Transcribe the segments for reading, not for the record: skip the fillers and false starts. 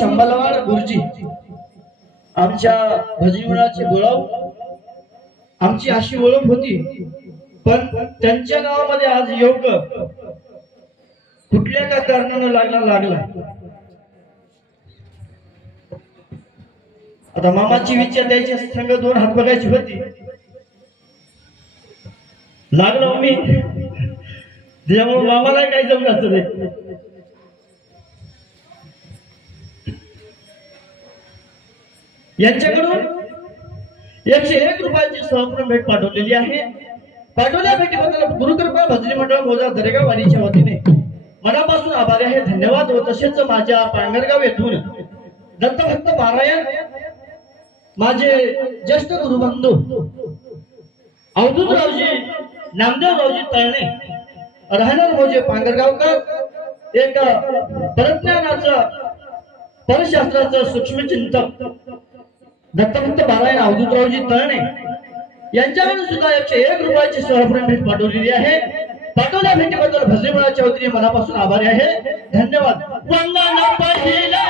शंभलवाड गुरुजी आमच्या भजनी मंडळाचे बोलाव आमची अशी ओळख होती, पण त्यांच्या गावामध्ये आज योग कुठल्या का कारणाने लागला। आता मामाची विचार द्यायची संघ दोन हात बघायची होती, लागलो मी त्यामुळे मामाला काही जमलं नाही। यांच्याकडून 101 रुपयाची सहप्रम भेट पाठवलेली आहे। पाठवल्या भेटीबद्दल गुरुकृपा भजनी मंडळ मोजा दरेगाव वाडीच्या वतीने मनापासून आभारी आहे, धन्यवाद। व तसेच माझ्या पांगरगाव येथून दत्तभक्त पारायण माझे ज्येष्ठ गुरुबंधू अवधूतरावजी नामदेवरावजी तळणे राहणार मोजे पांगरगावकर, एक परज्ञानाचं परशास्त्राचं सूक्ष्म चिंतक दत्तभक्त पारायण अवधूतरावजी तळणे यांच्याकडून सुद्धा 101 रुपयाची सहप्रम भेट पाठवलेली आहे। पाठवल्या भेटीबद्दल भजनी मंडळाच्या वतीने मनापासून आभारी आहे, धन्यवाद। वंदना पहिला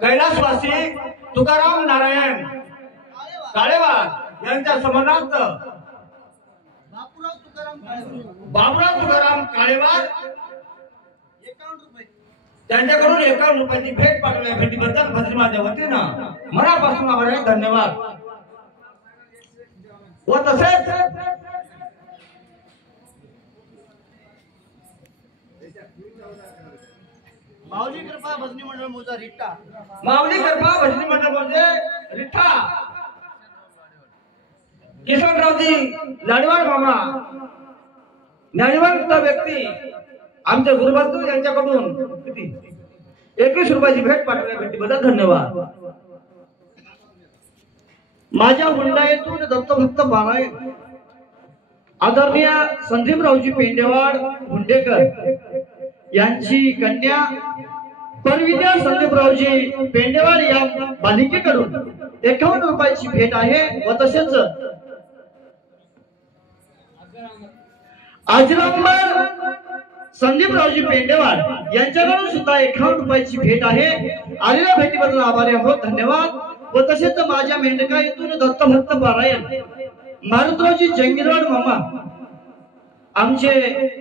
कैलासवासी तुकाराम नारायण काळेवार यांच्या समर्नार्थ बाबुराव तुकाराम काळेवार त्यांच्याकडून 51 रुपयाची भेट पाठवल्या भेटीबद्दल भजनी माझ्या वतीनं मनापासून आभारी, धन्यवाद। व तसेच माऊली कृपा भजनी मंडळ मोजा रिट्टा, माऊली कृपा भजनी मंडळ म्हणजे रिठा किशनरावजी लाडवाड मामा ज्ञानवंत व्यक्ती आमचे गुरुबंधू यांच्याकडून किती 21 रुपयाची भेट पाठवल्या भेटीबद्दल धन्यवाद। माझ्या हुंडा येथून दत्तभक्त पारायण आदरणीय संदीपरावजी पेंडेवाड हुंडेकर यांची कन्या परविद्या संदीपरावजी पेंडेवाड या बालिकेकडून 51 रुपयाची भेट आहे। व तसेच आजरांबर संदीपरावजी पेंडेवाड यांच्याकडून सुद्धा 51 रुपयाची भेट आहे। आलेल्या भेटीबद्दल आभारी आहोत, धन्यवाद। व तसेच माझ्या मेंढका येथून दत्तभक्त पारायण मारुतरावजी जंगीरवाड मामा आमचे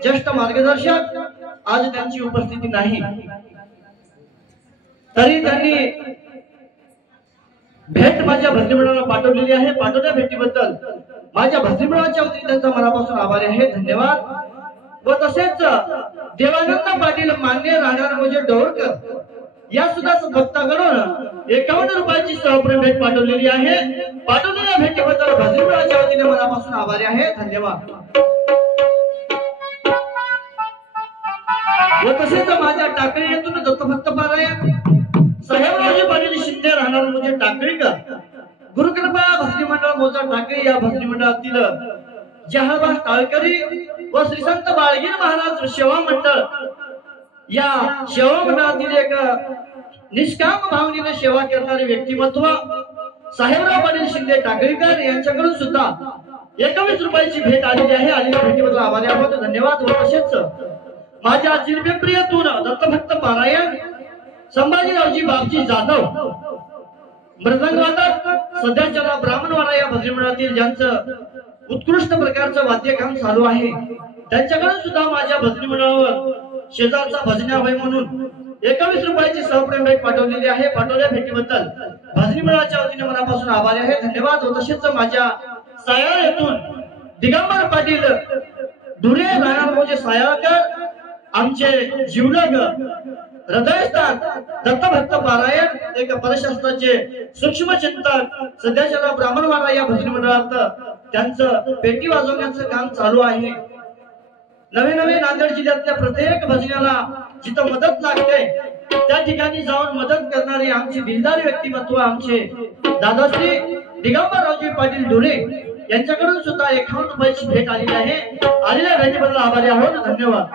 ज्येष्ठ मार्गदर्शक, आज त्यांची उपस्थिती नाही तरी त्यांनी भेट माझ्या भजनी मंडळाला पाठवलेली आहे। पाठवल्या भेटीबद्दल माझ्या भजनी मंडळाच्या वतीने त्यांचा मनापासून आभारी आहे, धन्यवाद। व तसेच देवानंद पाटील मान्य राहणार म्हणजे डोरकर या सुद्धा भक्ताकडून 51 रुपयाची सहप्रम भेट पाठवलेली आहे। पाठवलेल्या भेटीबद्दल भजनी मंडळाच्या वतीने मनापासून आभारी आहे, धन्यवाद। व तसेच माझ्या टाकळी येथून दत्तभक्त पारायण साहेबरावजी पाटील शिंदे राहणार म्हणजे टाकळीकर गुरुकृपा भजनी मंडळ मोजा टाकळी या भजनी मंडळातील जहाबाज टाळकरी व श्री संत बाळगीर महाराज सेवा मंडळ या सेवा मंडळातील एक निष्काम भावनेने सेवा करणारे व्यक्तिमत्व साहेबराव पाटील शिंदे टाकळीकर यांच्याकडून सुद्धा 21 रुपयाची भेट आलेली आहे। आलेल्या भेटीबद्दल आभारी आहोत, धन्यवाद। व तसेच माझ्या जिल्ह्याप्रियतून दत्तभक्त पारायण संभाजीरावजी बापजी जाधव मृदंग वादक सध्याच्या ब्राह्मणवाडा या भजनी मंडळातील ज्यांचं उत्कृष्ट प्रकारचं वाद्यकाम चालू आहे, त्यांच्याकडून सुद्धा माझ्या भजनी मंडळावर शेजारचा भजनाभाई म्हणून 21 रुपयाची सहप्रेम भेट पाठवलेली आहे। पाठवल्या भेटीबद्दल भजनी मंडळाच्या वतीने मनापासून आभारी आहे, धन्यवाद। व तसेच माझ्या सायाळ येथून दिगंबर पाटील धुळे राहणार म्हणजे सायाळकर आमचे जीवलग हृदयस्थान दत्तभक्त पारायण एक परशास्त्राचे सूक्ष्म चिंतन सध्याच्याला ब्राह्मणवाडा या भजनी मंडळात त्यांचं पेटी वाजवण्याचं काम चालू आहे. नवे नवे नांदेड जिल्ह्यातल्या प्रत्येक भजनाला जिथं मदत लागते त्या ठिकाणी जाऊन मदत करणारे आमचे दिलदार व्यक्तिमत्व आमचे दादाश्री दिगंबररावजी पाटील डोळे यांच्याकडून सुद्धा 51 रुपयाची भेट आलेली आहे. आलेल्या भेटीबद्दल आभारी आहोत. धन्यवाद.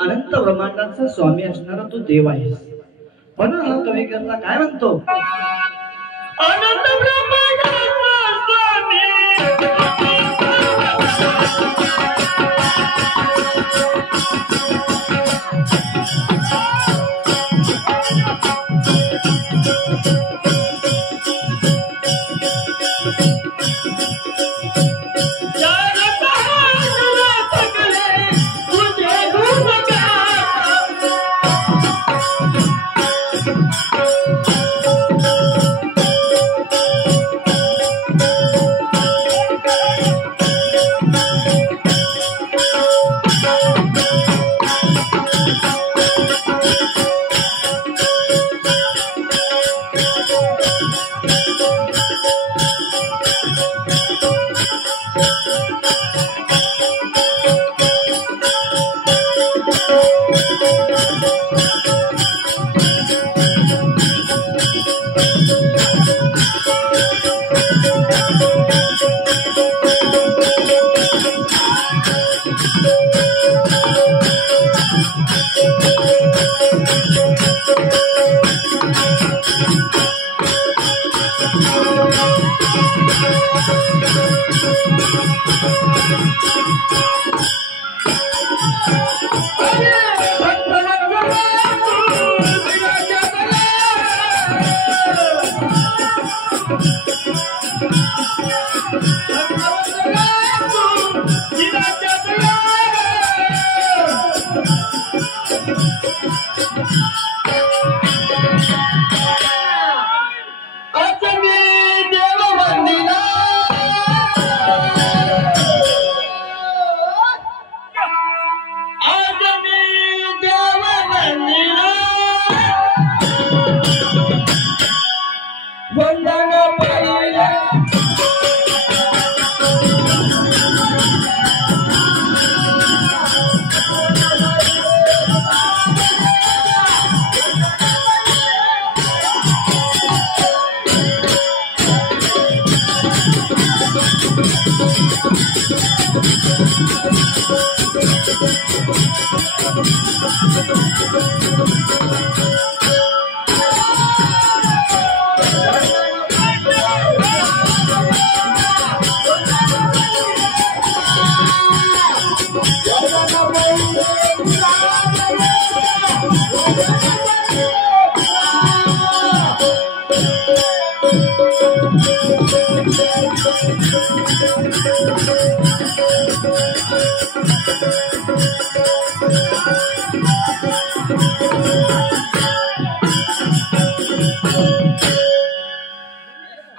अनंत ब्रह्मांडाचा स्वामी असणारा तू देव आहेस. म्हणून हा कवी करता काय म्हणतो, अनंत ब्रह्मांडाचा स्वामी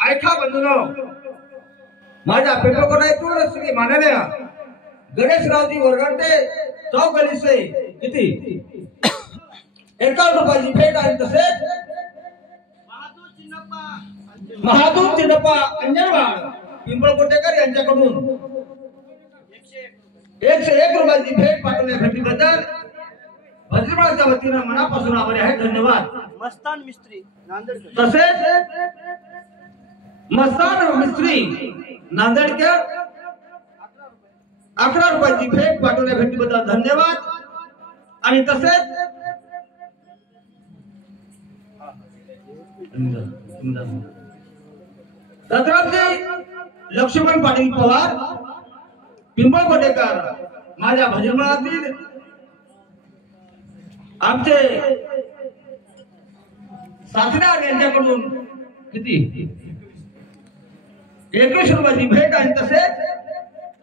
ऐका बंधूनो, माझ्या पेट्रोल श्री माननीय गणेशरावजी वरगंटे चौक गलीचे किती 51 रुपयाची भेट आहे. तसेच महादूत चिन्नप्पा अंजनवाड पिंपळकोटेकर यांच्याकडून 101 रुपयाची भेट पाठवल्या भेटीबद्दल भद्रमाळच्या वतीनं मनापासून आभारी आहे. धन्यवाद. मस्तान मिस्त्री नांदेड. तसेच मस्तान मिस्त्री नांदेडकर 11 रुपयाची भेट पाठवल्या भेटीबद्दल धन्यवाद. आणि तसेच दत्तरावजी लक्ष्मण पाटील पवार पिंपळकोटेकर माझ्या भजनमंडळातील आमचे सासऱ्यावर यांच्याकडून किती 21 रुपयाची भेट. आणि तसेच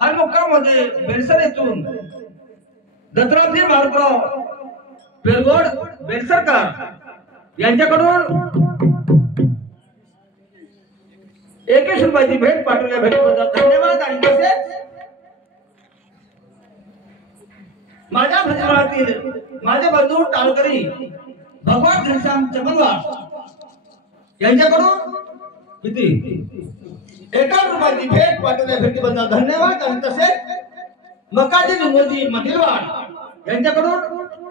हरमुक्कामध्ये बेलसर येथून दत्तरावजी मारुतराव बेलगोड बेलसरकर यांच्याकडून 21 रुपयाची भेट पाठवल्या भेटीबद्दल धन्यवाद. आणि तसेच माझ्या भजनातील माझे बंधू टाळकरी भगवान घनश्याम चमनवार यांच्याकडून किती 51 रुपयाची भेट पाठवल्या भेटीबद्दल धन्यवाद. आणि तसेच मकाजी निमोजी मंदिरवाड यांच्याकडून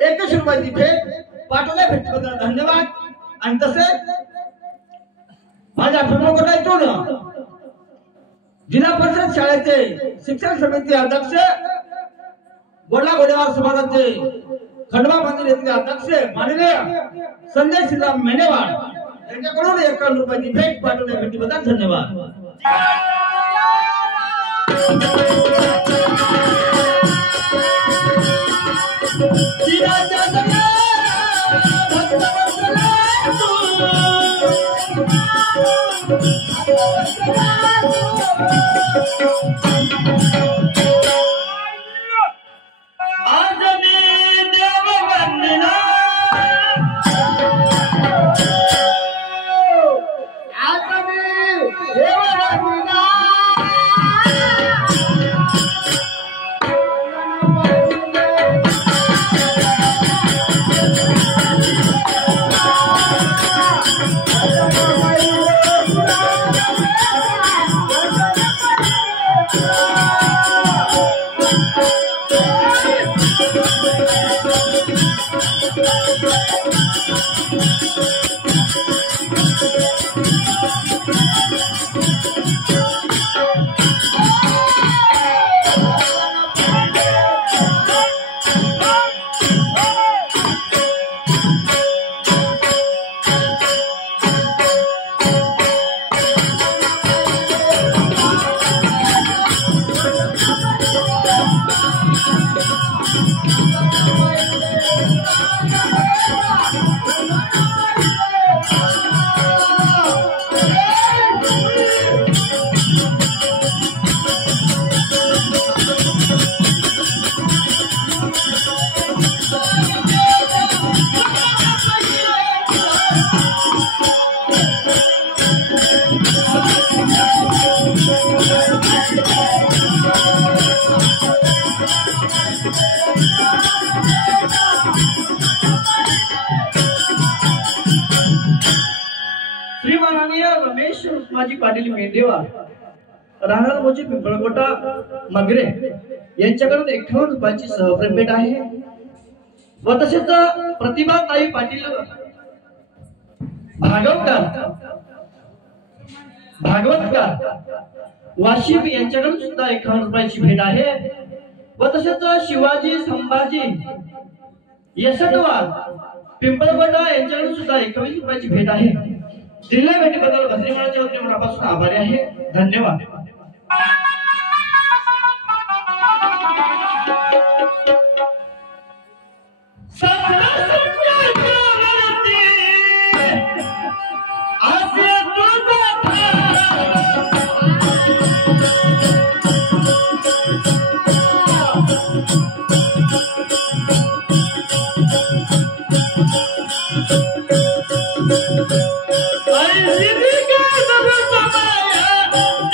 21 रुपयाची भेट पाठवल्या भेटीबद्दल धन्यवाद. आणि तसेच माझ्या पिंपळकोटेतून जिल्हा परिषद शाळेचे शिक्षण समिती अध्यक्ष गोडला गोडेवार समाजाचे खंडवा मंदिर येथील अध्यक्ष माननीय संजय श्रीराम मेनेवाड यांच्याकडून 51 रुपयाची भेट पाठवल्या भेटीबद्दल धन्यवाद. माझी पाटील मेंढेवार राहणार मोजी पिंपळकोटा मगरे यांच्याकडून 51 रुपयाची सहप्रेम भेट आहे. व तसेच प्रतिभा ताई पाटील भागवतकर वाशिम यांच्याकडून सुद्धा 51 रुपयाची भेट आहे. व तसेच शिवाजी संभाजी यसटवार पिंपळकोटा यांच्याकडून सुद्धा 21 रुपयाची भेट आहे. दिलेल्या भेटीबद्दल भद्रीमाळाच्या वतीने मनापासून आभारी आहे. धन्यवाद.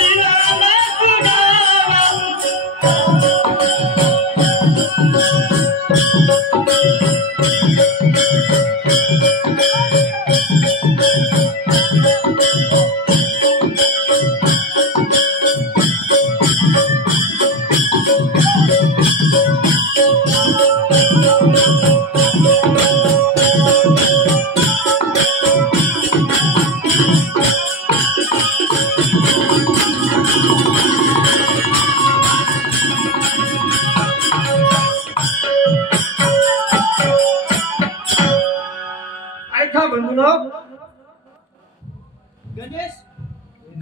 I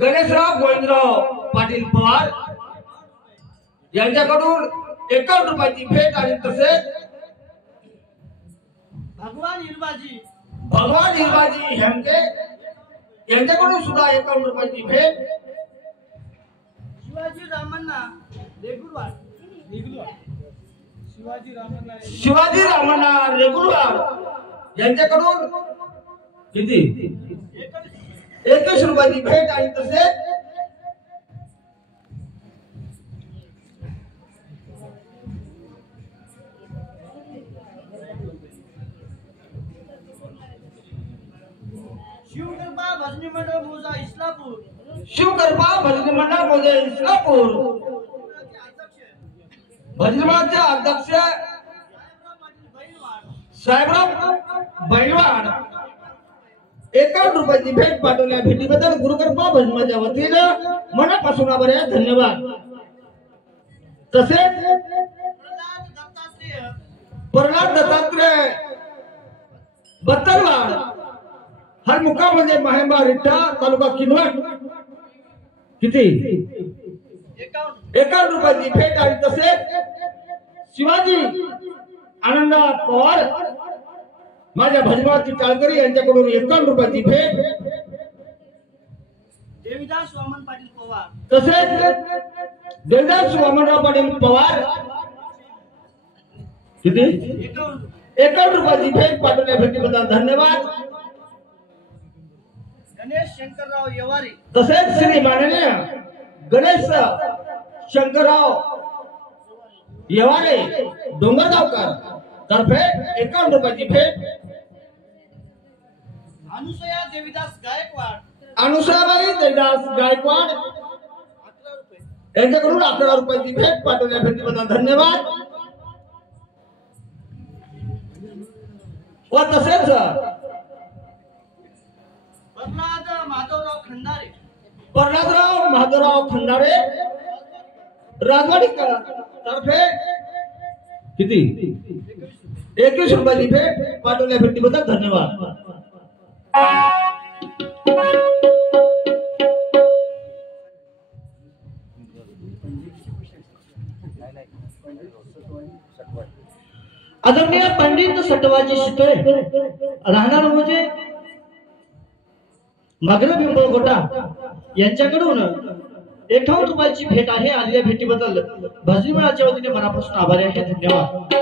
गणेशराव गोविंदराव पाटील पवार यांच्याकडून 51 रुपयाची भेट आणि तसेच भगवान हिरबाजी हेमके यांच्याकडून सुद्धा 51 रुपयाची भेट. शिवाजी रामण्णा रेगुलर यांच्याकडून किती 21 रुपयाची भेट आणि तसेच शिवकृपा भजनी मंडळ मोजा इस्लापूर भजनमाचे अध्यक्ष साहेबराव बैलवाड 51 रुपयाची भेट पाठवल्या. भेटीबद्दल गुरुकृपा भजनाच्या वतीनं मनापासून आभार आहे. धन्यवाद. तसेच प्रल्हाद दत्तात्रय बत्तरवाड हर मुक्काम म्हणजे माहेंबा रिठा तालुका किनवट किती 51 रुपयाची भेट आणि तसेच शिवाजी आनंद पवार माझ्या भजनाची टाळकरी यांच्याकडून 51 रुपयाची भेट. देवीदास वामन पाटील पवार तसेच देवीदास वामनराव पाटील पवार किती 51 रुपयाची भेट पाठवल्या. भेटीबद्दल धन्यवाद. गणेश शंकरराव येवारे तसेच श्री माननीय गणेश शंकरराव येवारे डोंगरगावकर तर्फे 51 रुपयाची भेट. अनुसया देवीदास गायकवाड अनुसयाबाई देवीदास गायकवाड यांच्याकडून 11 रुपयाची भेट पाठवल्या. भेटीबद्दल धन्यवाद. व तसेच प्रल्हादराव माधवराव खंडारे राजवाडीकर तर्फे किती 21 रुपयाची भेट पाठवल्या. भेटीबद्दल धन्यवाद. आदरणीय पंडित सटवाजी शितोळे राहणार म्हणजे मागरा पिंपळगोटा यांच्याकडून 51 रुपयाची भेट आहे. आलेल्या भेटीबद्दल भजनी मंडळाच्या वतीने मनापासून आभारी आहे. धन्यवाद.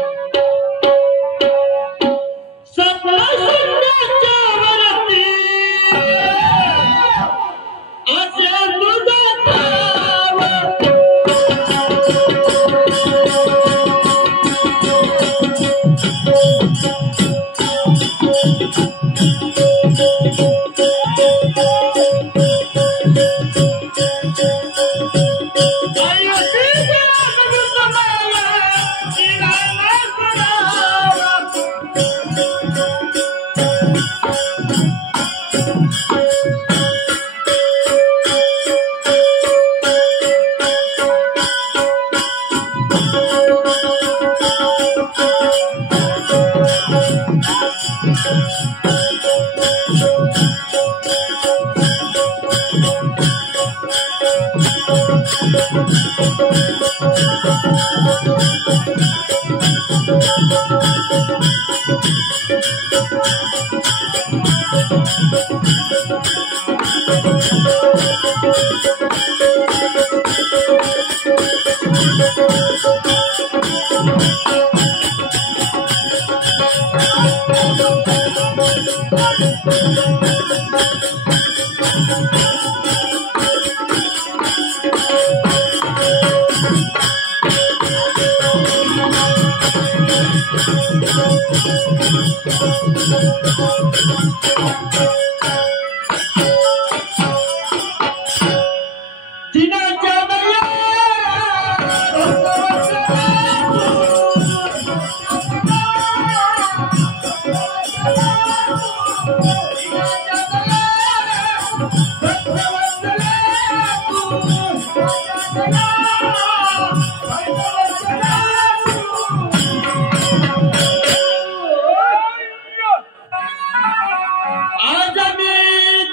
आज मी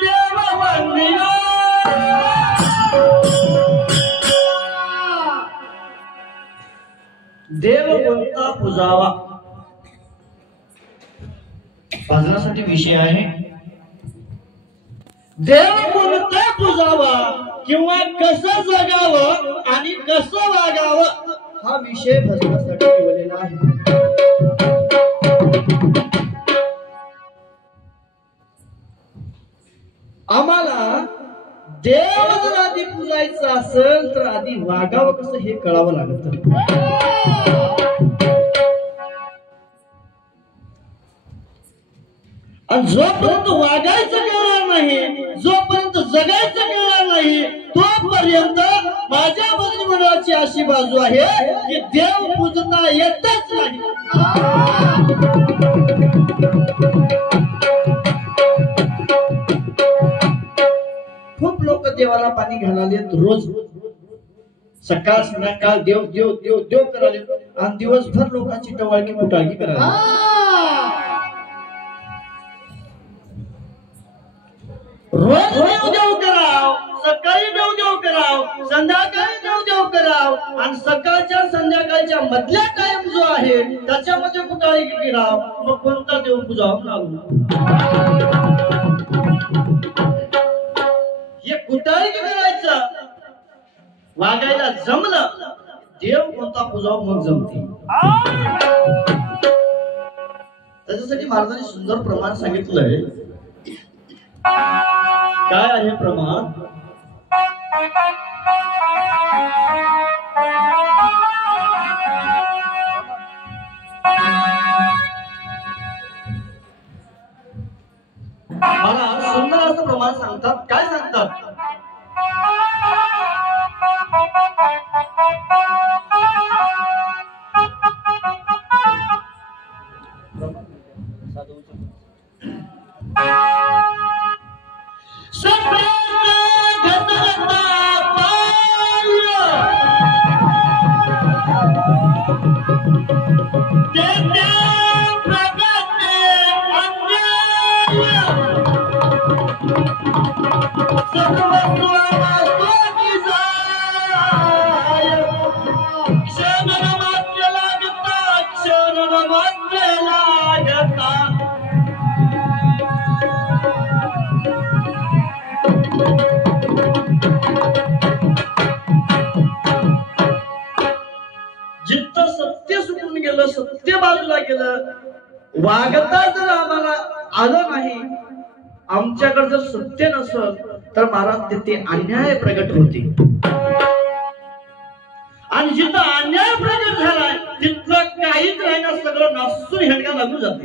देव वंदना देव कोणता पूजावा भजनासाठी विषय आहे. देव कोणता पूजावा किंवा कसं जगावं आणि कसं वागावं हा विषय भजनासाठी निवडलेला आहे. आम्हाला देव जर आधी पूजायचं असेल तर आधी वागावं कसं हे कळावं लागत. आणि जोपर्यंत वागायचं कळणार नाही, जोपर्यंत जगायचं कळणार नाही, तोपर्यंत माझ्या भजनी मंडळाची अशी बाजू आहे की देव पूजता येतच नाही. खूप लोक देवाला पाणी घालालेत रोज, सकाळ संध्याकाळ देव देव देव देव कराले आणि दिवसभर लोकांची टवाळकी कुटाळकी करायला. रोज देव देव कराव, सकाळी देव देव कराव, संध्याकाळी देव देव कराव आणि सकाळच्या संध्याकाळच्या मधल्या टाइम जो आहे त्याच्यामध्ये कुटाळी कराव. मग कोणता देव पूजाव लागू? हे कुटाळी करायचं वागायला जमलं, देव कोणता पूजाव मग जमते. त्याच्यासाठी महाराजांनी सुंदर प्रमाण सांगितलंय. काय आहे प्रमाण? मला सुंदर असं प्रमाण सांगतात. काय सांगतात? जिथं सत्य सुटून गेलं, सत्य बाजूला गेलं, वागता जर आम्हाला आलं नाही, आमच्याकडे जर सत्य नसल तर महाराज तिथे अन्याय प्रगट होते. आणि जिथं अन्याय प्रगट झालाय तिथलं काहीच राहिना, सगळं नासून हेडका लागून जाते.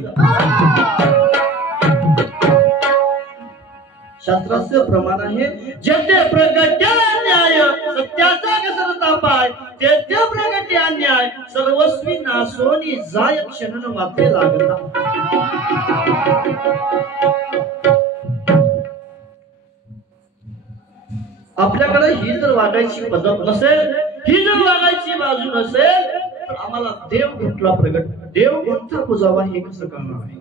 शास्त्राचं प्रमाण आहे, जेथे प्रगट अन्याय सत्याचा कसर तापाय, तेथे प्रगट अन्याय सर्वस्वी नासोनी जाय क्षणन माते लागता. आपल्याकडे ही जर वागायची पद्धत नसेल, ही जर वागायची बाजू नसेल तर आम्हाला देव कुठला प्रगट, देव कोणता पूजावा हे कसं कळणार आहे.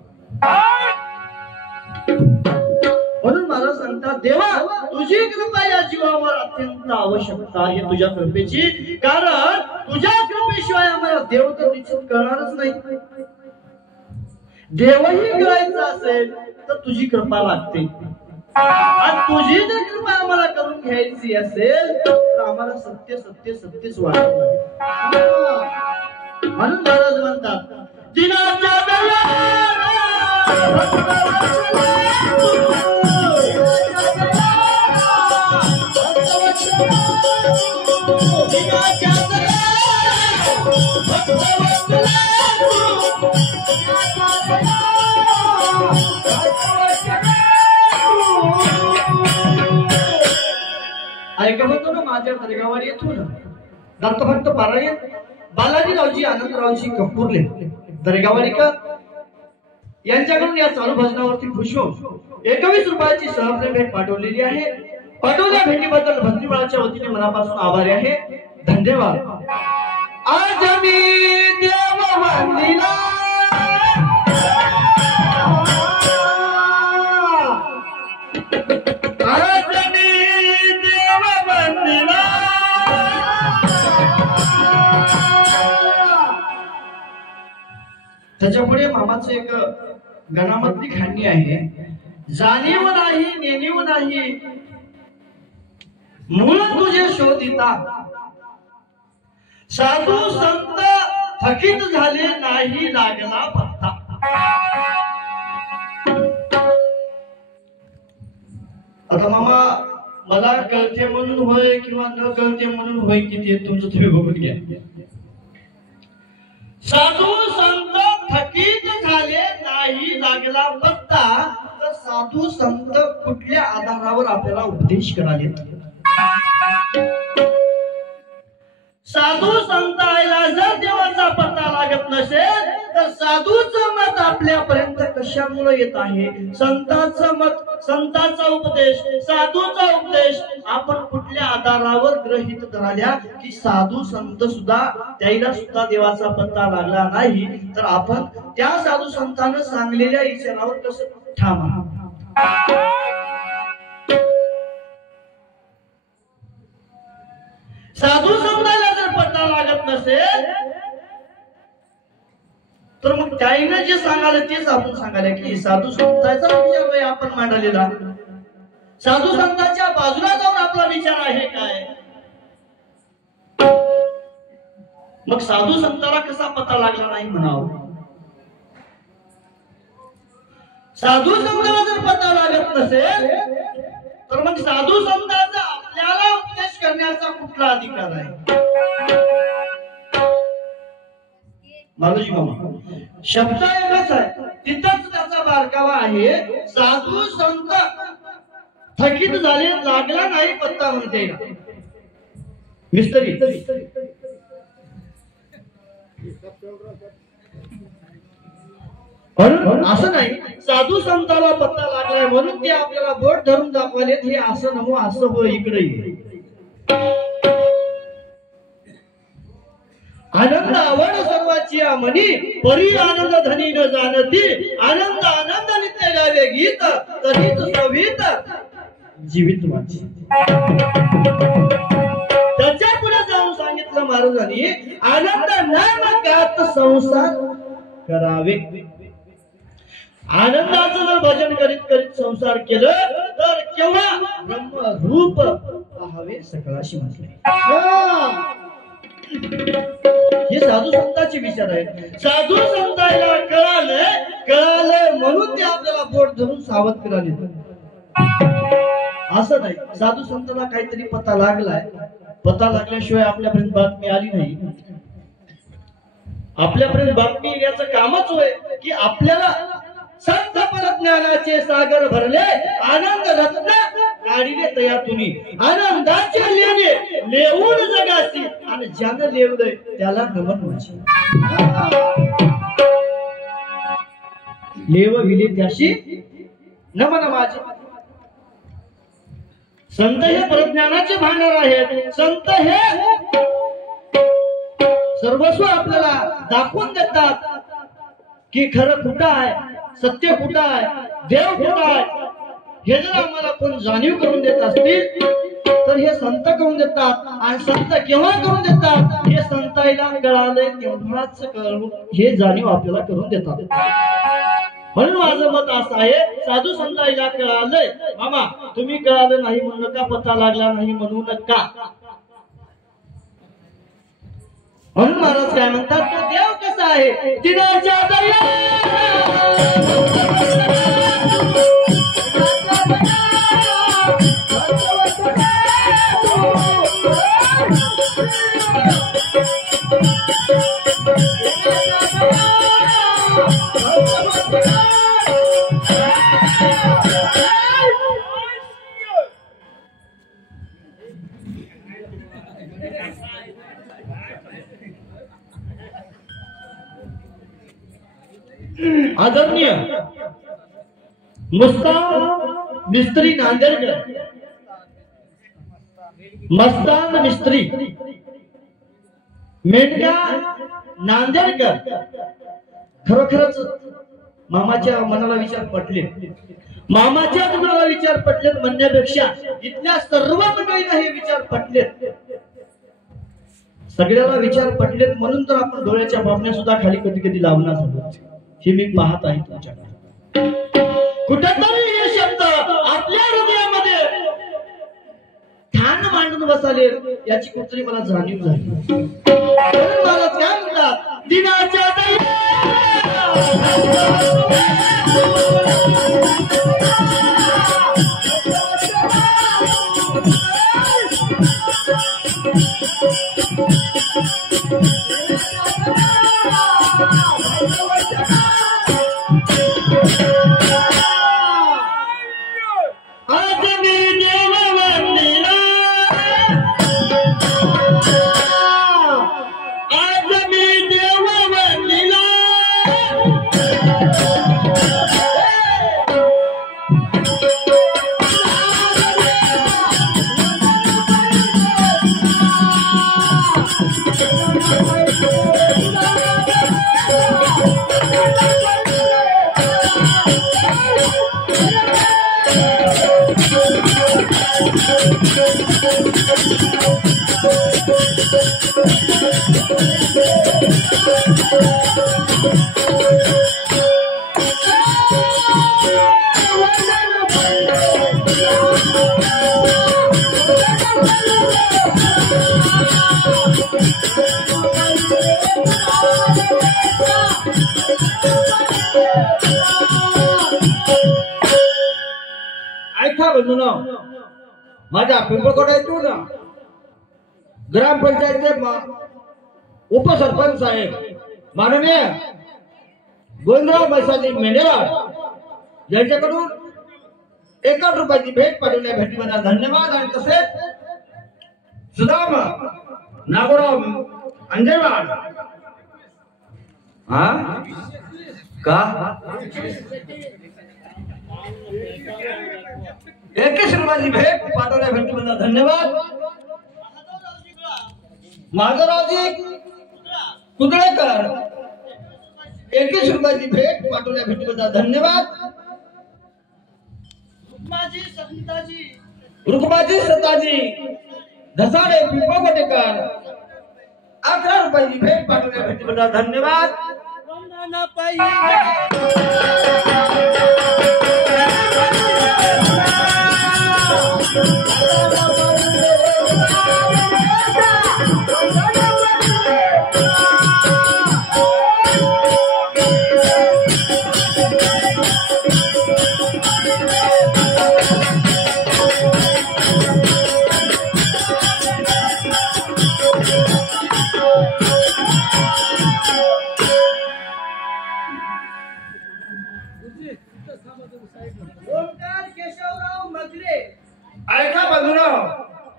म्हणून महाराज सांगतात, देवा तुझी कृपा या जीवावर अत्यंत आवश्यकता आहे, तुझ्या कृपेची. कारण तुझ्या कृपेशिवाय आम्हाला देव तर निश्चित कळणारच नाही. देवही कळायचं असेल तर तुझी कृपा लागते. आणि तुझी जर कृपा आम्हाला करून घ्यायची असेल तर आम्हाला सत्य सत्य सत्यच वाटावं लागेल. म्हणून महाराज म्हणतात, दिनाच्या ऐका म्हणतो ना, माझ्या दर्गावर येतो ना दत्तभक्त पारायण बालाजीरावजी आनंदरावजी कपूरले दर्गावारीकर यांच्याकडून या चालू भजनावरती खुश होऊन 21 रुपयाची सहप्रेम भेट पाठवलेली आहे. पाठवल्या भेटीबद्दल भजनी मंडळाच्या वतीने मनापासून आभारी आहे. धन्यवाद. आज मी देव वंदिला, आज मी देव वंदिला, त्याच्यापुढे मामाचं एक गणामधली खाणी आहे. जाणीव नाही नेणीव नाही मूळ तुझे शोधिता, साधू संत थकीत झाले नाही लागला पत्ता. आता मामा मला कळते म्हणून होय किंवा न कळते म्हणून होय की ते तुमचं तुम्ही बघून घ्या. साधू संत थकीत झाले नाही लागला पत्ता, तर साधू संत कुठल्या आधारावर आपल्याला उपदेश कराले? साधू संताला जर देवाचा पत्ता लागत नसेल तर साधूचं मत आपल्यापर्यंत कशामुळे येत आहे? संतांचं मत, संतांचा उपदेश, साधूचा उपदेश आपण कुठल्या आधारावर ग्रहित धराल्या की साधू संत सुद्धा त्याला सुद्धा देवाचा पत्ता लागला नाही, तर आपण त्या साधू संतांना सांगलेल्या विचारावर कसं ठाम आहात? साधू संतांना जर पत्ता लागत नसेल तर मग त्याईनं जे सांगायला तेच आपण सांगायला की साधू संतांचा विचार आपण मांडलेला, साधू संतांच्या बाजूला जाऊन आपला विचार आहे काय? मग साधू संतांना कसा पत्ता लागला नाही म्हणावं? साधू संतांना जर पत्ता लागत नसेल तर मग साधू संतांचा आपल्याला उपदेश करण्याचा कुठला अधिकार आहे? मालूजी मामा शब्द एकच आहे, तिथंच त्याचा बारकावा आहे. साधू संत थकीत झाले लागला नाही पत्ता म्हणते मिस्त्री. असं नाही साधू संताला पत्ता लागलाय म्हणून ते आपल्याला बोट धरून दाखवले हे असं नमो असं हो इकडे आनंद आवड सर्वाची मनी परी आनंद धनी न जाणती, आनंद आनंद नित्य गावे गीत तरीच सवित जीवित वाची. त्याच्या पुढे जाऊन सांगितलं महाराजांनी आनंद न गात संसार करावे. आनंदाचं जर भजन करीत करीत संसार केलं तर केव्हा ब्रह्मरूप पाहावे सकळाशी म्हटले. हे साधू संतांचे विचार आहेत. साधू संतांना कळालं म्हणून ते आपल्याला बोट धरून सावध कराले. असं नाही साधू संतांना काहीतरी पत्ता लागलाय, पत्ता लागल्याशिवाय आपल्यापर्यंत बातमी आली नाही. आपल्यापर्यंत बातमी याचं कामच होय की आपल्याला संत परज्ञानाचे सागर भरले, आनंद रत्न काढिले तयातुनी, आनंदाचे लेणे लेवून जगासी आणि ज्यानं लेवलंय त्याला नमन माझे. लेव विले त्याशी नमन माझे. संत हे परज्ञानाचे भांडार आहेत. संत हे सर्वस्व आपल्याला दाखवून देतात की खरं कुठं आहे, सत्य कुठं आहे, देव कुठं आहे. हे जर आम्हाला कोण जाणीव करून देत असतील तर हे संत करून देतात. आणि संत केव्हा करून देतात? हे संताईला कळालंय तेव्हाच कळून हे जाणीव आपल्याला करून देतात. म्हणून माझं मत असं आहे साधू संताईला कळालंय. मामा तुम्ही कळालं नाही म्हणू नका, पत्ता लागला नाही म्हणू नका. म्हणून महाराज काय म्हणतात तो देव कसा आहे दिनाच्या दया आदरणीय मुस्तान मिस्त्री नांदेडकर, मस्तान मिस्त्री मेंढका नांदेडकर खरोखरच मामाच्या मनाला विचार पटले. मामाच्या मनाला विचार पटलेत म्हणण्यापेक्षा इथल्या सर्व मंडळींना हे विचार पटलेत. सगळ्याला विचार पटलेत म्हणून तर आपण डोळ्याच्या पापण्या सुद्धा खाली कधी कधी लावणार आहोत. हे मी पाहत आहे तुमच्याकडे. कुठेतरी हे शब्द आपल्या हृदयामध्ये ठाण मांडून बसाले याची कुठतरी मला जाणीव झाली. मला काय म्हणतात दिनाच्या ऐका बंधूंनो, माझ्या पिंपळकोट येतो ना ग्रामपंचायतचे उपसरपंच साहेब माननीय गोविंदराव बैसाजी मेंढेवाड यांच्याकडून 1 रुपयाची भेट पाठवल्या भेटीबद्दल धन्यवाद. आणि तसेच सुदाम नागोराव अंजेवाड का 21 रुपयाची भेट पाठवल्या भेटीबद्दल धन्यवाद. माधवरावजी कुदळेकर 21 रुपयाची भेट पाठवल्या भेटीबद्दल धन्यवाद. रुक्माजी सताजी धसाडे पिंपळकोटेकर 11 रुपयाची भेट पाठवल्या भेटीबद्दल धन्यवाद. ओंकार केशवराव मगरे ऐका बाजूला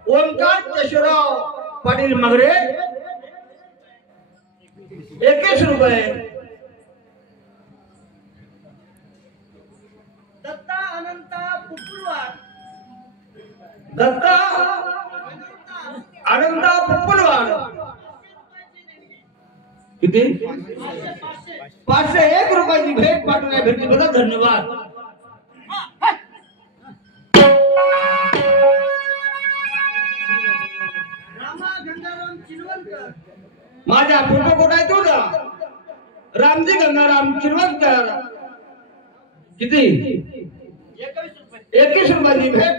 ओंकार केशवराव पाटील मगरे 21 रुपये. दत्ता अनंता पुप्पुलवाड किती 501 रुपयाची भेट पाठवल्या भेटीबद्दल धन्यवाद. माझ्या पिंपळकोट येतो ना रामजी गंगाराम चिरवणकर किती 21 रुपयाची भेट.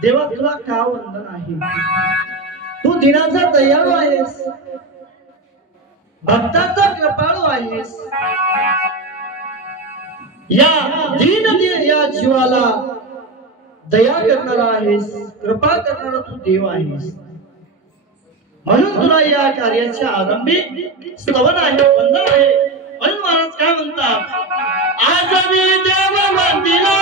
देवा तुला का वंदन आहे. तू दिनाचा दयाळू आहेस, भक्ताचा कृपाळू आहेस. या या जीवाला दया करणारा आहेस, कृपा करणारा तू देव आहेस. म्हणून तुला या कार्याच्या आरंभी स्तवन आहे, वंदन आहे. म्हणून महाराज काय म्हणतात, आज मी देव वंदिला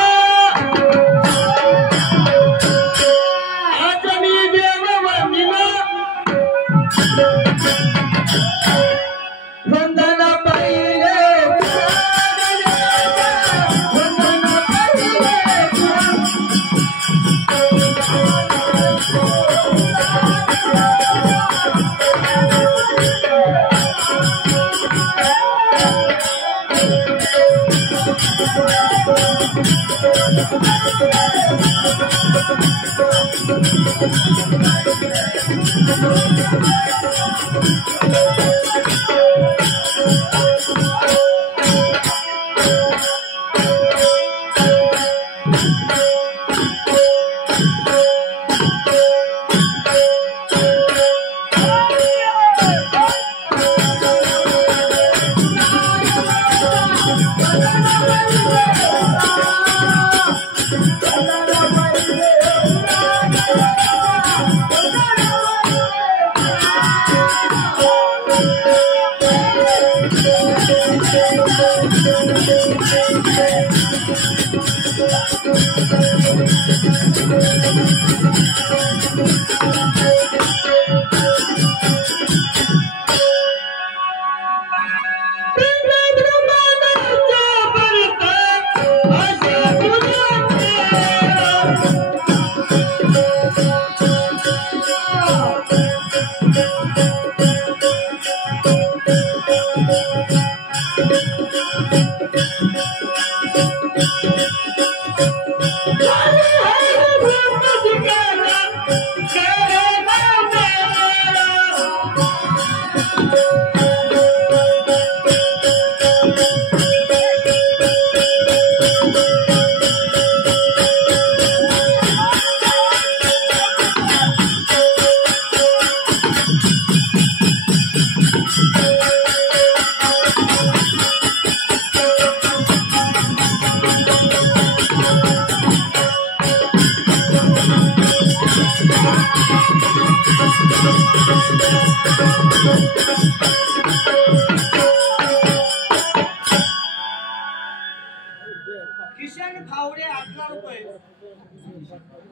किशन फावडे 11 रुपये.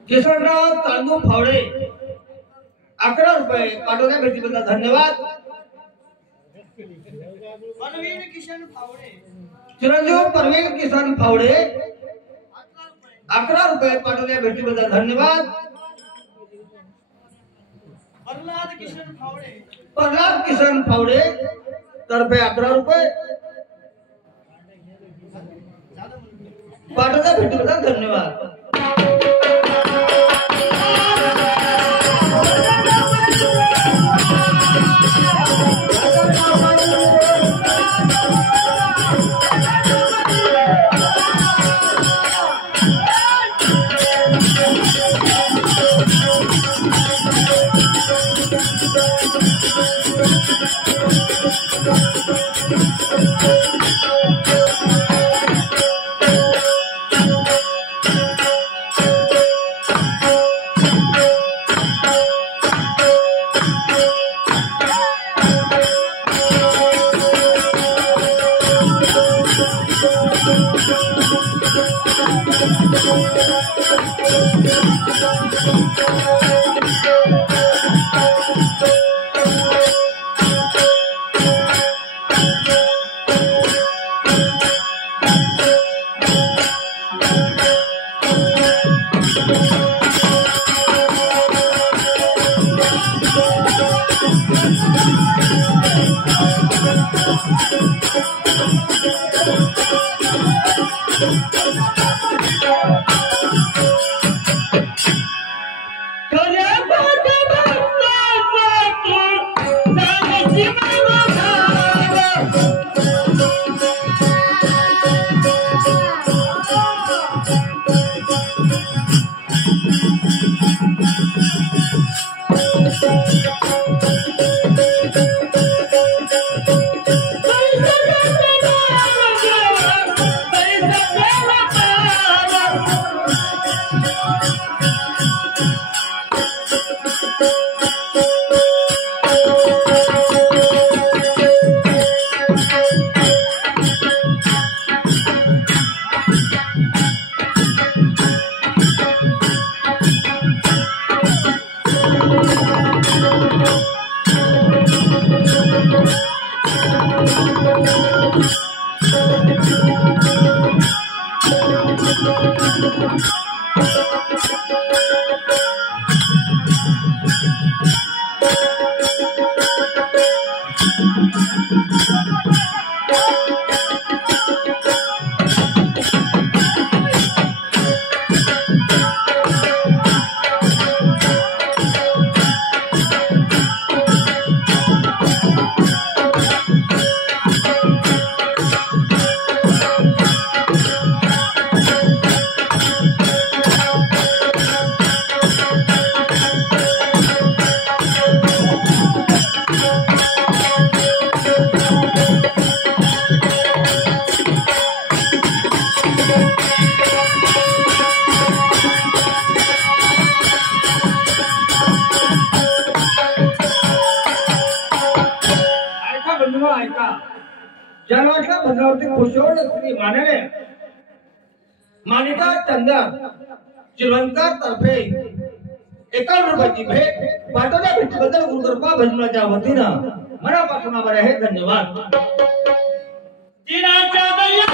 किशनराव तांदू फावडे 11 रुपये पाठवल्या भेटीबद्दल धन्यवाद. परवीन किशन फावडे चिरंजीव परवीन किशन फावडे 11 रुपये पाठवल्या भेटीबद्दल धन्यवाद. प्रल्हाद किशन फावडे तर्फे 11 रुपये पाठवल्या भेटीबद्दल धन्यवाद. जन्माच्या भजनावरती खुशवड श्री मानने मानिका चंदा चिरवंकर तर्फे 51 रुपयाची भेट पाठवल्या भेटीबद्दल गुरुकृपा भजनाच्या वतीनं मनापासून आभार आहे. धन्यवाद. दिनाच्या दया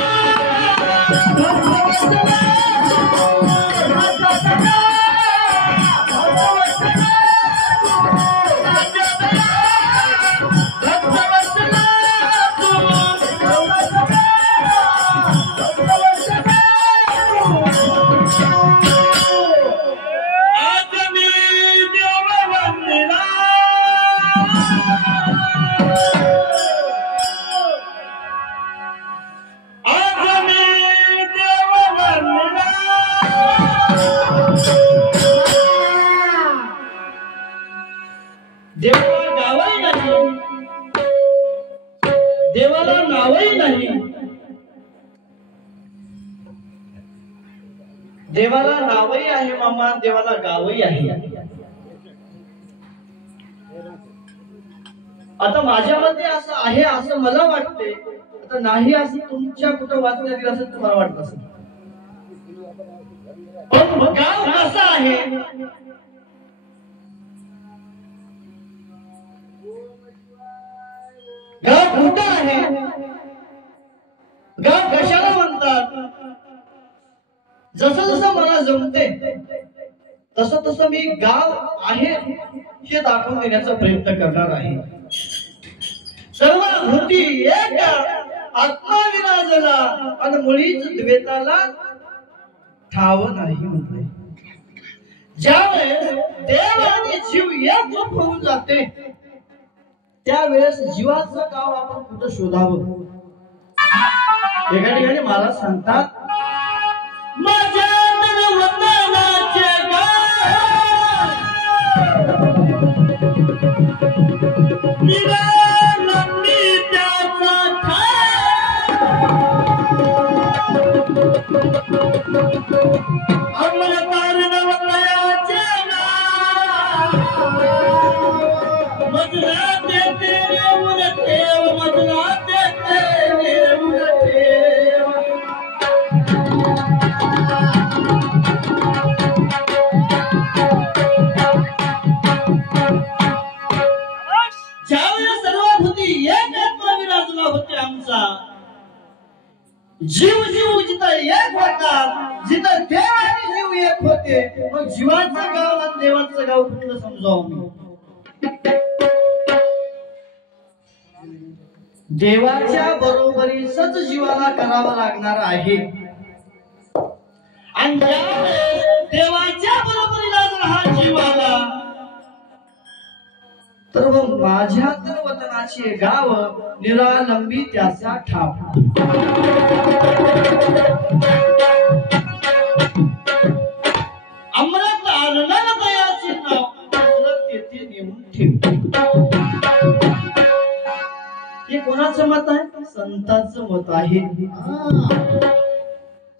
देवाला नावही नाही, देवाला नावही आहे मामा, देवाला गावही आहे. आता माझ्यामध्ये असं आहे असं मला वाटते, आता नाही असं तुमच्या कुठं वाचण्यात येईल असं तुम्हाला वाटत असेल. पण गाव कसं आहे, गाव कुठं आहे, गाव कशाला म्हणतात, जसं जसं मला जमते तसं तसं मी गाव आहे हे दाखवून देण्याचा प्रयत्न करणार आहे. सर्व भूती एक आत्मा विराजला आणि मुळीच द्वैताला ठाव नाही म्हटले. ज्यावेळेस देव आणि जीव एक रूप होऊन जाते त्यावेळेस जीवाचं गाव आपण कुठं शोधावं. एका ठिकाणी मला सांगतात, माझ्या वतनाचे जीव जीव जिथं एक होता, जिथं देव आणि जीव एक होते, मग जीवाचं गाव आणि देवाचं गाव कुठलं समजावं मी. देवाच्या बरोबरीच जीवाला करावं लागणार आहे. आणि देवाच्या बरोबरीला जर हा जीव आला तर माझ्या तर वतनाचे गाव निरालंबी त्याचा ठाव. अमृत आणणार दयाचे नाव तेथे नेऊन ठेव. हे कोणाचं मत आहे, संतांचं मत आहे.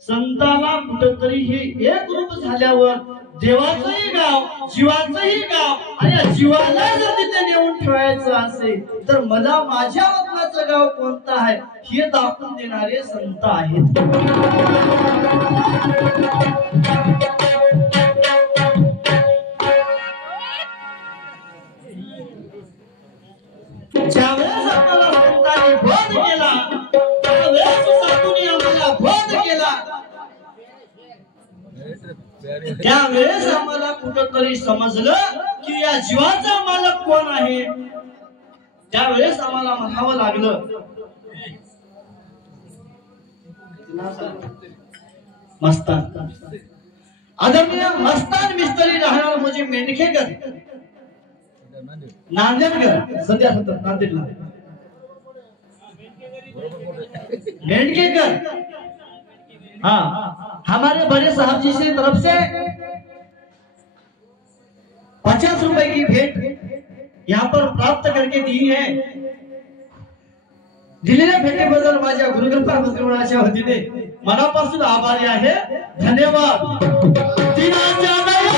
संताला कुठंतरी हे एक रूप झाल्यावर देवाचंही गाव जीवाचंही गाव आणि जीवाला जर तिथे नेऊन ठेवायचं असेल तर मला माझ्या वतनाचं गाव कोणतं आहे हे दाखवून देणारे संत आहेत. ज्यावेळेस आम्हाला संतांनी बोध केला त्यावेळेस साधूंनी आम्हाला बोध केला त्यावेळेस आम्हाला कुठंतरी समजलं की या जीवाचा मालक कोण आहे. त्यावेळेस आम्हाला म्हणावं लागलं, मस्तान आदरणीय मस्तान मिस्त्री राहणार म्हणजे मेंढखेकर नांदेडकर, सध्या सतत नांदेडला मेंढखेकर. हाँ, हमारे बड़े साहब जी से तरफ से 50 रुपए की भेंट यहाँ पर प्राप्त करके दी है. दिलेल्या भेटीबद्दल माझ्या गुरुकृपा मंत्रिमंडळाच्या वतीने मनापासून आभारी आहे. धन्यवाद. दिनाच्या दया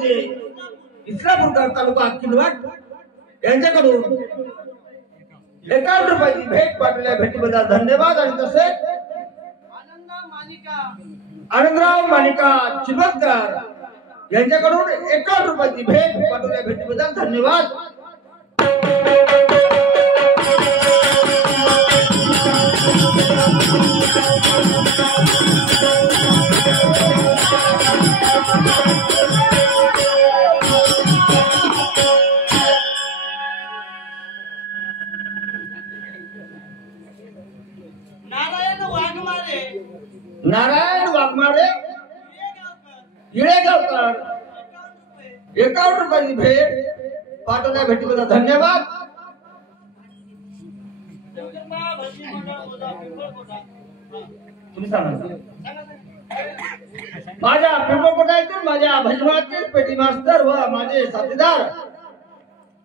भाऊजी इस्लामपूर तालुका किनवट यांच्याकडून 51 रुपयाची भेट पाठवल्या भेटीबद्दल धन्यवाद. आणि तसे आनंदराव मानिका चिबककर यांच्याकडून 51 रुपयाची भेट पाठवल्या भेटीबद्दल धन्यवाद. नारायण वाघमारे येळेगावकर 51 रुपयाची भेट पाठवल्या भेटीबद्दल धन्यवाद. तुम्ही सांगा. माझ्या पिंपळकोटातील माझ्या भजनातील पेटी मास्तर व माझे साथीदार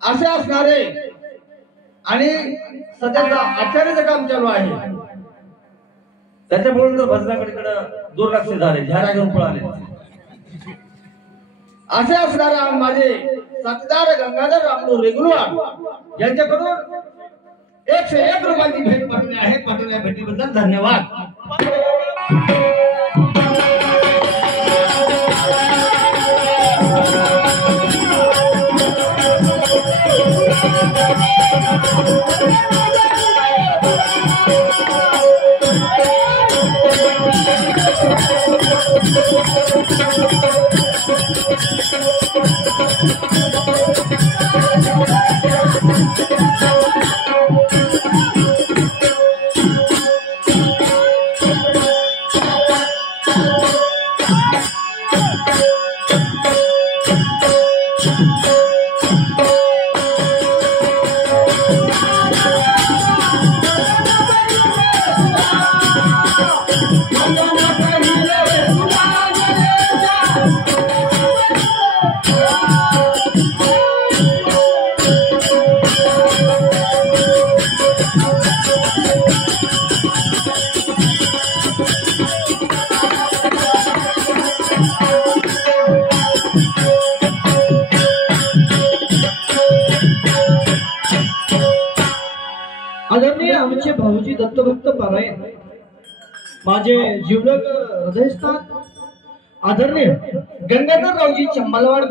असे असणारे आणि सध्याचा आचार्याचं काम चालू आहे. त्याच्यामुळे भजनाकडे दुर्लक्ष झाले, झाडा घेऊन पळाले. असे असणारा माझे साथीदार गंगाधर रामू रेगुलवार यांच्याकडून 101 रुपयाची भेट पाठवली आहे. पाठवल्या भेटीबद्दल धन्यवाद. आदरणीय आमचे भाऊजी दत्तभक्त पारायण माझे जीवलग हृदयस्थान आदरणीय गंगाधररावजी चंबलवाड